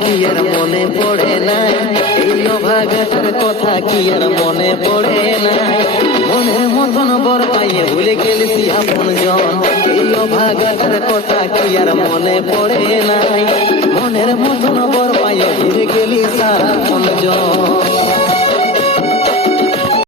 কি আর মনে পড়ে নাই, এই অভাগাটার কথা কি আর মনে পড়ে নাই। মনের মতন বর পাইয়ে ভুলে গেলি আপন জন, এই অভাগাটার কথা কি আর মনে পড়ে নাই। মনের মতন বর পাইয়ে ভুলে গেলি আপন জন।